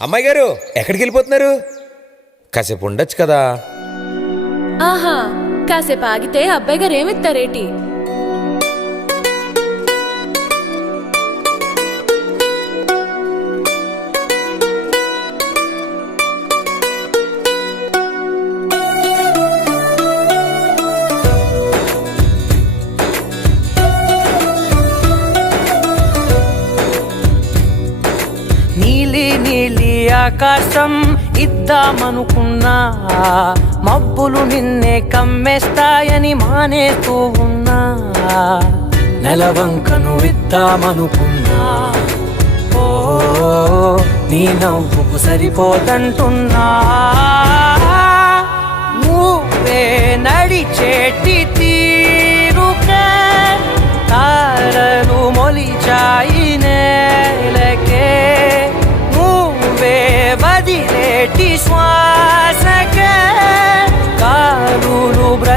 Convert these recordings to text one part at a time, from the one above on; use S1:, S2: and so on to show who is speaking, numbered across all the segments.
S1: అమ్మాయి గారు ఎక్కడికి వెళ్ళిపోతున్నారు? కాసేపు ఉండొచ్చు కదా.
S2: ఆహా కాసేపు ఆగితే అబ్బాయి గారు ఏమిస్తారేటి
S3: ఆకాశం ఇద్దామనుకున్నా మబ్బులు నిన్నే కమ్మేస్తాయని మానేస్తూ ఉన్నా. నెలవంకను ఇద్దామనుకున్నా. ఓ నీ నవ్వుకు సరిపోదంటున్నా. నువ్వే నడిచేటి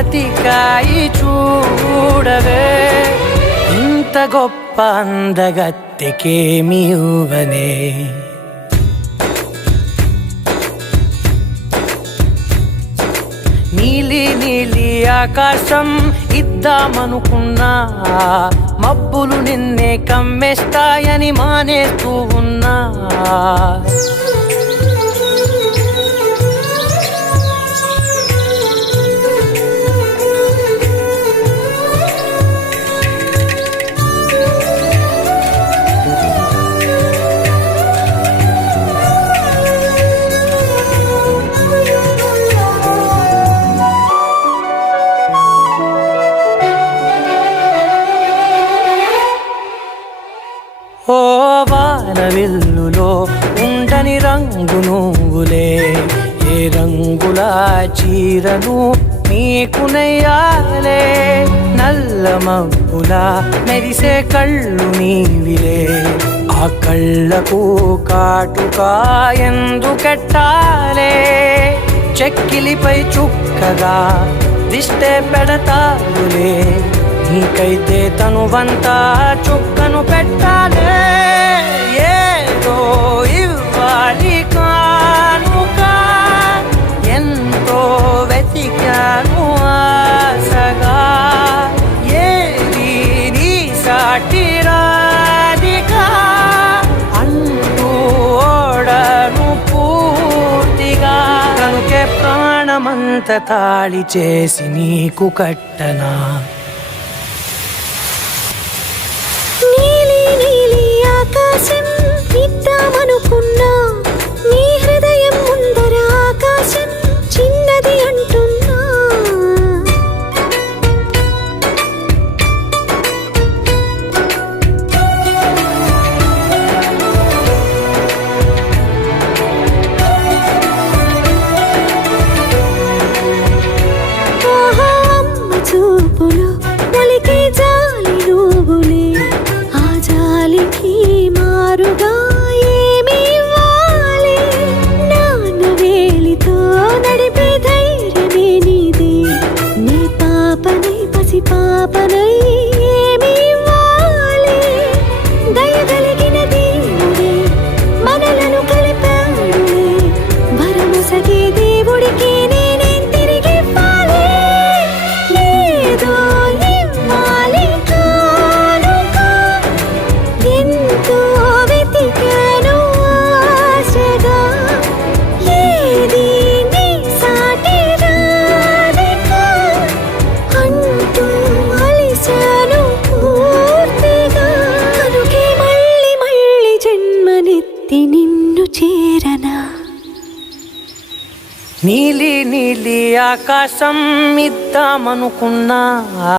S3: కారులు చూడవే. ఇంత గొప్ప అందగత్తెకేమి ఇవ్వనే నీలి నీలి ఆకాశం ఇద్దామనుకున్నా మబ్బులు నిన్నే కమ్మేస్తాయని మానేస్తూ ఉన్నా. వెల్లులో ఉండని రంగు నువ్వులే. ఏ రంగుల చీరను నీకు నయ్యాలే. నల్ల మబ్బుల మెరిసే కళ్ళు నీవిలే. ఆ కళ్ళకు కాటుకా ఎందుకెట్టాలే? చెక్కిలిపై చుక్కగా దిష్టే పెడతావులే. నీకైతే తనువంతా చుక్కను పెట్టాలే. ప్రాణమంత తాళి చేసి నీకు కట్టనా?
S4: నీలి నీలి ఆకాశం ఇద్దామనుకున్నా nơi జన్మనెత్తి నిన్ను చేరనా.
S3: నీలి నీలి ఆకాశం ఇద్దామనుకున్నా.